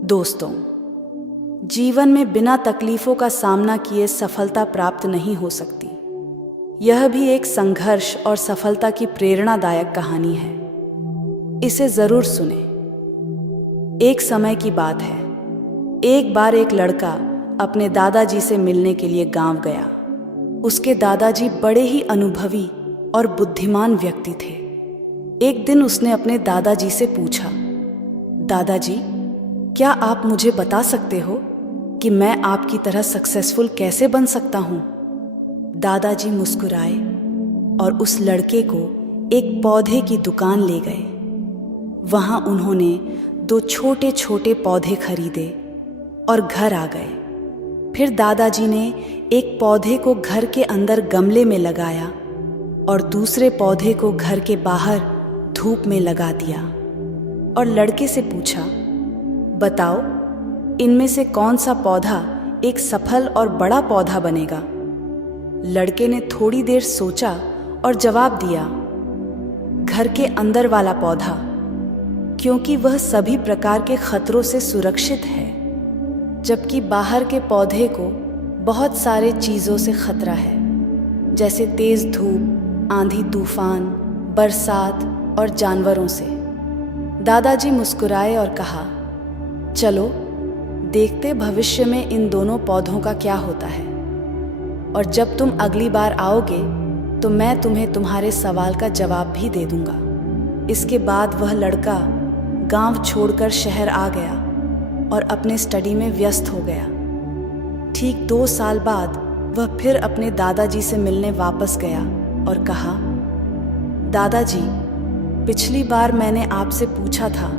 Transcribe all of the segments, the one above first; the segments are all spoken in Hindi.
दोस्तों, जीवन में बिना तकलीफों का सामना किए सफलता प्राप्त नहीं हो सकती। यह भी एक संघर्ष और सफलता की प्रेरणादायक कहानी है। इसे जरूर सुने। एक समय की बात है। एक बार एक लड़का अपने दादाजी से मिलने के लिए गांव गया। उसके दादाजी बड़े ही अनुभवी और बुद्धिमान व्यक्ति थे। एक दिन उसने अपने दादाजी से पूछा, दादाजी, क्या आप मुझे बता सकते हो कि मैं आपकी तरह सक्सेसफुल कैसे बन सकता हूँ? दादाजी मुस्कुराए और उस लड़के को एक पौधे की दुकान ले गए। वहाँ उन्होंने 2 छोटे छोटे पौधे खरीदे और घर आ गए। फिर दादाजी ने एक पौधे को घर के अंदर गमले में लगाया और दूसरे पौधे को घर के बाहर धूप में लगा दिया और लड़के से पूछा, बताओ, इनमें से कौन सा पौधा एक सफल और बड़ा पौधा बनेगा? लड़के ने थोड़ी देर सोचा और जवाब दिया, घर के अंदर वाला पौधा, क्योंकि वह सभी प्रकार के खतरों से सुरक्षित है, जबकि बाहर के पौधे को बहुत सारे चीज़ों से खतरा है, जैसे तेज धूप, आंधी तूफान, बरसात और जानवरों से। दादाजी मुस्कुराए और कहा, चलो देखते भविष्य में इन दोनों पौधों का क्या होता है, और जब तुम अगली बार आओगे तो मैं तुम्हें तुम्हारे सवाल का जवाब भी दे दूंगा। इसके बाद वह लड़का गांव छोड़कर शहर आ गया और अपने स्टडी में व्यस्त हो गया। ठीक 2 साल बाद वह फिर अपने दादाजी से मिलने वापस गया और कहा, दादाजी, पिछली बार मैंने आपसे पूछा था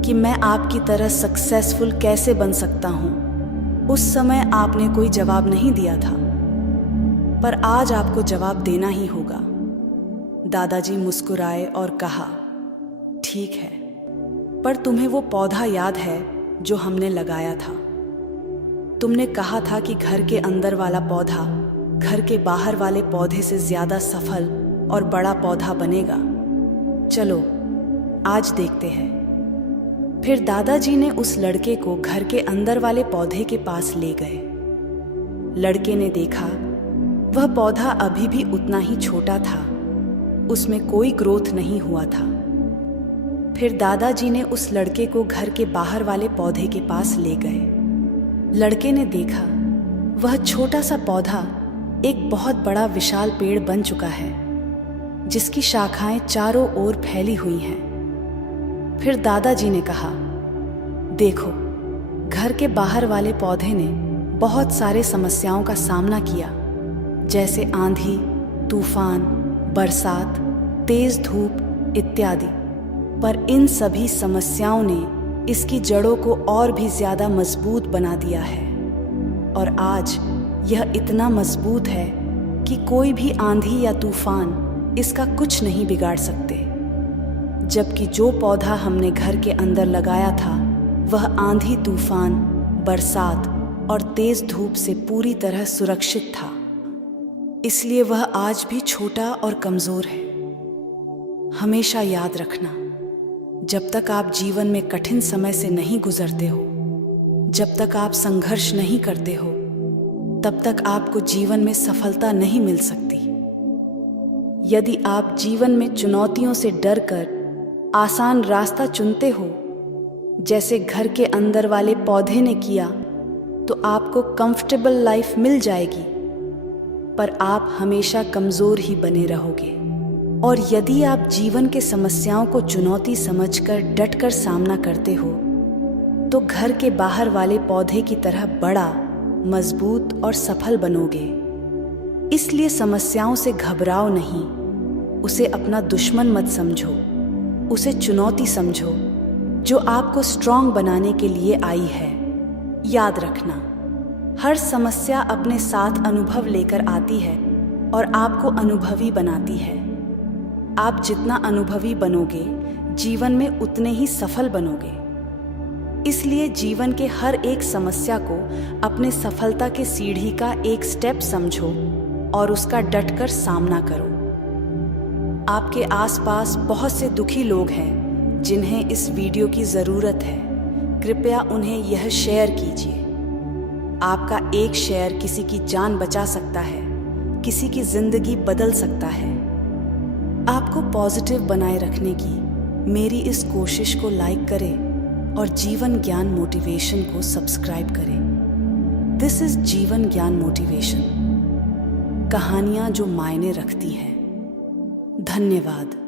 कि मैं आपकी तरह सक्सेसफुल कैसे बन सकता हूँ। उस समय आपने कोई जवाब नहीं दिया था, पर आज आपको जवाब देना ही होगा। दादाजी मुस्कुराए और कहा, ठीक है, पर तुम्हें वो पौधा याद है जो हमने लगाया था? तुमने कहा था कि घर के अंदर वाला पौधा घर के बाहर वाले पौधे से ज्यादा सफल और बड़ा पौधा बनेगा। चलो आज देखते हैं। फिर दादाजी ने उस लड़के को घर के अंदर वाले पौधे के पास ले गए। लड़के ने देखा वह पौधा अभी भी उतना ही छोटा था, उसमें कोई ग्रोथ नहीं हुआ था। फिर दादाजी ने उस लड़के को घर के बाहर वाले पौधे के पास ले गए। लड़के ने देखा वह छोटा सा पौधा एक बहुत बड़ा विशाल पेड़ बन चुका है, जिसकी शाखाएं चारों ओर फैली हुई हैं। फिर दादाजी ने कहा, देखो, घर के बाहर वाले पौधे ने बहुत सारे समस्याओं का सामना किया, जैसे आंधी, तूफान, बरसात, तेज धूप इत्यादि, पर इन सभी समस्याओं ने इसकी जड़ों को और भी ज्यादा मजबूत बना दिया है, और आज यह इतना मजबूत है कि कोई भी आंधी या तूफान इसका कुछ नहीं बिगाड़ सकते। जबकि जो पौधा हमने घर के अंदर लगाया था वह आंधी तूफान, बरसात और तेज धूप से पूरी तरह सुरक्षित था, इसलिए वह आज भी छोटा और कमजोर है। हमेशा याद रखना, जब तक आप जीवन में कठिन समय से नहीं गुजरते हो, जब तक आप संघर्ष नहीं करते हो, तब तक आपको जीवन में सफलता नहीं मिल सकती। यदि आप जीवन में चुनौतियों से डरकर आसान रास्ता चुनते हो, जैसे घर के अंदर वाले पौधे ने किया, तो आपको कंफर्टेबल लाइफ मिल जाएगी, पर आप हमेशा कमजोर ही बने रहोगे। और यदि आप जीवन के समस्याओं को चुनौती समझकर डटकर सामना करते हो, तो घर के बाहर वाले पौधे की तरह बड़ा, मजबूत और सफल बनोगे। इसलिए समस्याओं से घबराओ नहीं, उसे अपना दुश्मन मत समझो, उसे चुनौती समझो जो आपको स्ट्रांग बनाने के लिए आई है। याद रखना, हर समस्या अपने साथ अनुभव लेकर आती है और आपको अनुभवी बनाती है। आप जितना अनुभवी बनोगे, जीवन में उतने ही सफल बनोगे। इसलिए जीवन के हर एक समस्या को अपने सफलता के सीढ़ी का एक स्टेप समझो और उसका डटकर सामना करो। आपके आसपास बहुत से दुखी लोग हैं जिन्हें इस वीडियो की ज़रूरत है। कृपया उन्हें यह शेयर कीजिए। आपका एक शेयर किसी की जान बचा सकता है, किसी की जिंदगी बदल सकता है। आपको पॉजिटिव बनाए रखने की मेरी इस कोशिश को लाइक करें और जीवन ज्ञान मोटिवेशन को सब्सक्राइब करें। दिस इज जीवन ज्ञान मोटिवेशन, कहानियां जो मायने रखती हैं। धन्यवाद।